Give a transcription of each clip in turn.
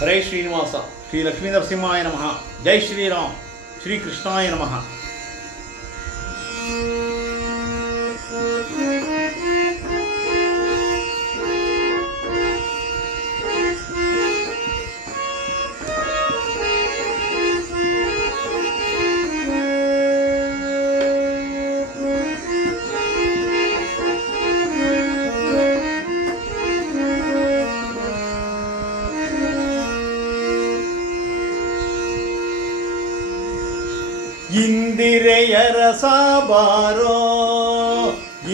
ಹರೇ ಶ್ರೀನಿವಾಸ. ಶ್ರೀ ಲಕ್ಷ್ಮೀ ನರಸಿಂಹಾಯ ನಮಃ. ಜೈ ಶ್ರೀರಾಮ್. ಶ್ರೀ ಕೃಷ್ಣಾಯ ನಮಃ. ಇಂದಿರೆಯರ ಸಾಬಾರೋ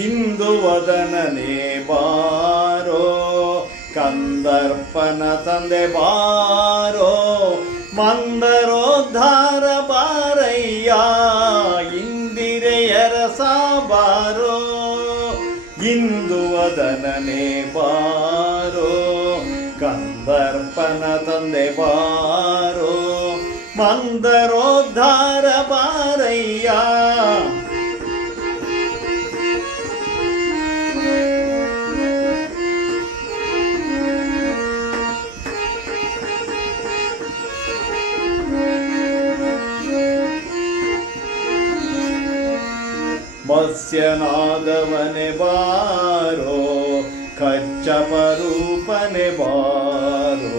ಇಂದು ವದನನೇ ಬಾರೋ, ಕಂದರ್ಪನ ತಂದೆ ಬಾರೋ, ಮಂದರೋದ್ಧಾರ ಬಾರಯ್ಯ. ಇಂದಿರೆಯರ ಸಾಬಾರೋ ಇಂದು ವದನನೇ ಬಾರೋ, ಕಂದರ್ಪನ ತಂದೆ ಬಾರೋ, ಮಂದರೋದ್ಧಾರ ಬಾರಯ್ಯ. ಮತ್ಸ್ಯನಾದವನೆ ಬಾರೋ, ಕಚ್ಚಪರೂಪನೆ ಬಾರೋ,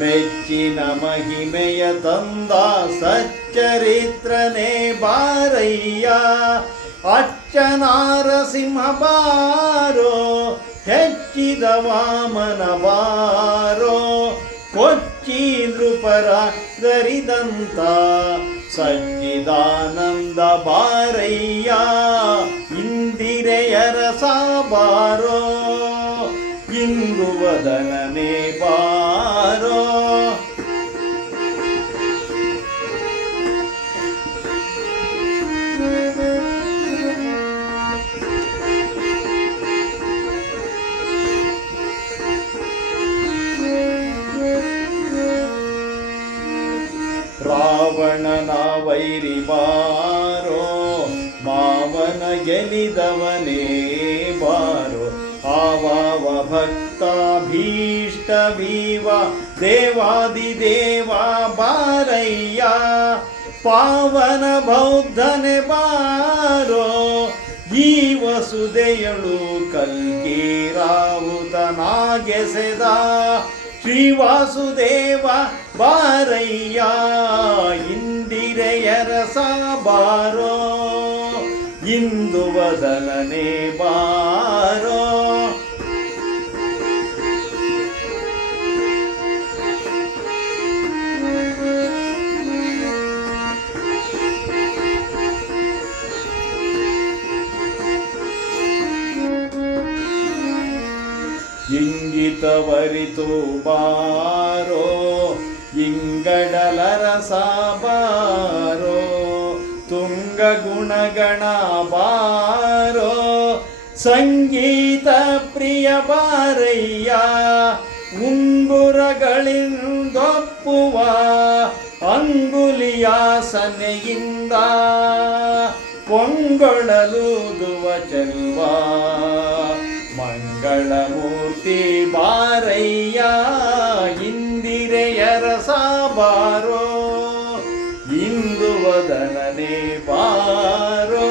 ಮೆಚ್ಚಿನ ಮಹಿಮೆಯ ತಂದ ಸಚ್ಚರಿತ್ರನೇ ಬಾರಯ್ಯ. ಅಚ್ಚನಾರಸಿಂಹ ಬಾರೋ, ಹೆಚ್ಚಿದ ವಾಮನ ಬಾರೋ, ಕೊಚ್ಚಿ ನೃಪರ ಗರಿದಂತ ಸಚ್ಚಿದಾನಂದ ಬಾರಯ್ಯ. ಇಂದಿರೆಯರ ಸಾಬಾರೋ ಇಂದು ವದನನೇ ಬಾರೋ. ರಾವಣನ ವೈರಿ ಬಾರೋ, ಮಾವನ ಗೆಲಿದವನೇ ಬಾರೋ, ಆವಾವ ಭಕ್ತಾಭೀಷ್ಟ ವೀವ ದೇವಾದಿದೇವ ಬಾರಯ್ಯ. ಪಾವನ ಬೌದ್ಧನೆ ಬಾರೋ, ಈ ವಸುದೆಯಳು ಕಲ್ಕೀರಾವುತನಾಗೆಸೆದ ಶ್ರೀವಾಸುದೇವ ಬಾರಯ್ಯ. ಇಂದಿರೆಯರ ಸಾಬಾರೋ ಇಂದು ವದನನೇ ಬಾರೋ. ಇಂಗಿತವರಿತು ಬಾರೋ, ಇಂಗಡಲರ ಸಾಬಾರೋ, ತುಂಗ ಗುಣಗಣ ಬಾರೋ, ಸಂಗೀತ ಪ್ರಿಯ ಬಾರಯ್ಯ. ಉಂಗುರಗಳಿಂದೊಪ್ಪುವ ಅಂಗುಲಿಯಾಸನೆಯಿಂದ ಪೊಂಗೊಳಲೂದುವ ಚೆಲ್ವ ಮಂಗಳಮೂರ್ತಿ ಬಾರಯ್ಯ. ಇಂದಿರೆಯರ ಸಾಬಾರೋ ಇಂದು ವದನನೇ ಬಾರೋ.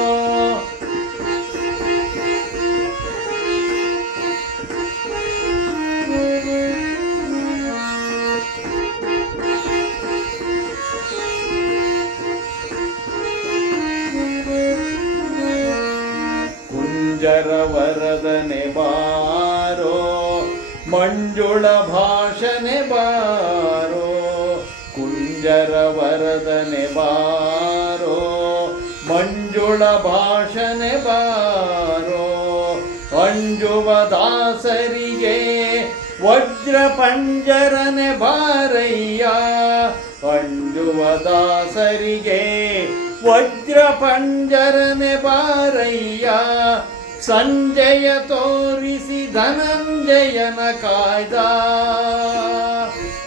ಕುಂಜರ ವರದನೆ ಬಾರೋ, ಮಂಜುಳ ಭಾಷನೆ ಬಾರೋ, ಕುಂಜರ ವರದನೆ ಬಾರೋ, ಮಂಜುಳ ಭಾಷನೆ ಬಾರೋ, ಅಂಜುವ ದಾಸರಿಗೆ ವಜ್ರ ಪಂಜರನೆ ಬಾರಯ್ಯ. ಅಂಜುವ ದಾಸರಿಗೆ ವಜ್ರ ಪಂಜರನೆ ಬಾರಯ್ಯ. ಸಂಜಯ ತೋರಿಸಿ ಧನಂಜಯನ ಕಾಯ್ದ,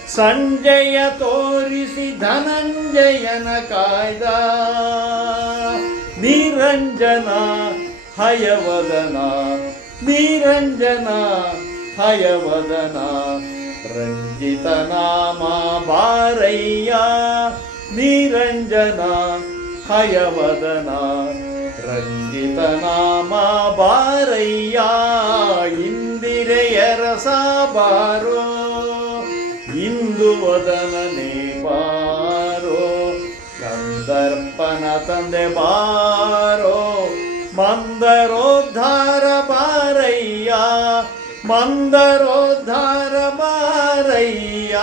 ಸಂಜಯ ತೋರಿಸಿ ಧನಂಜಯನ ಕಾಯ್ದ. ನಿರಂಜನ ಹಯವದನ, ನಿರಂಜನ ಹಯವದನ, ರಂಜಿತ ನಾಮ ಬಾರಯ್ಯ ನಿರಂಜನ ಹಯವದನ ರಂಜಿತ ನಾಮ ಬಾರಯ್ಯ ಇಂದಿರೆಯ ರಸ ಬಾರೋ ಇಂದು ವದನನೇ ಬಾರೋ ಕಂದರ್ಪನ ತಂದೆ ಬಾರೋ ಮಂದರೋದ್ಧಾರ ಬಾರಯ್ಯ ಮಂದರೋದ್ಧಾರ ಬಾರಯ್ಯ